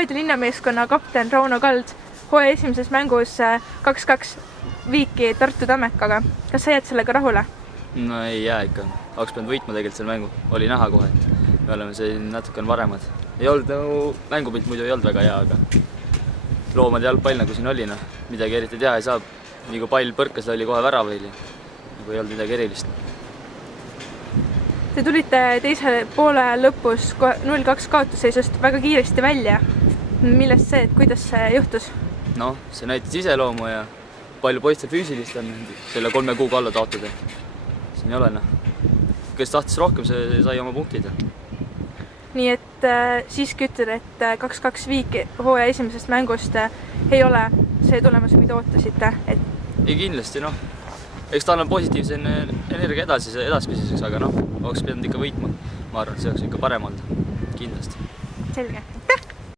Paide linnameeskonna kapten Rauno Kald hooaja esimeses mängus 2-2 viiki Tartu Tammekaga. Kas sa jääd sellega rahule? No ei jää ikka. Oleks pidanud võitma tegelikult selle mängu. Oli näha kohe, et me oleme siin natuke paremad. Ei olnud mängupilt muidu ei olnud väga hea, aga loomade jalgpall nagu siin oli. Midagi eriti teha ei saa. Nii kui pall põrkas, oli kohe väravaili. Nagu ei olnud midagi erilist. Te tulite teise poole lõpus 0-2 kaotusseisust väga kiiresti välja. Millest see, et kuidas see juhtus? No, see näitas iseloomu ja palju poistel füüsilist on selle 3 kuuga alla taotada. Siin ei ole. Kes tahtis rohkem, see sai oma punktid. Nii et siiski ütled, et 2-2 viik hooaja esimesest mängust ei ole see tulemus, mida ootasite? Ei kindlasti, Eks ta on positiivse energia edaspidiseks, aga oleks pidanud ikka võitma. Ma arvan, et see oleks ikka parem olnud. Kindlasti. Selge.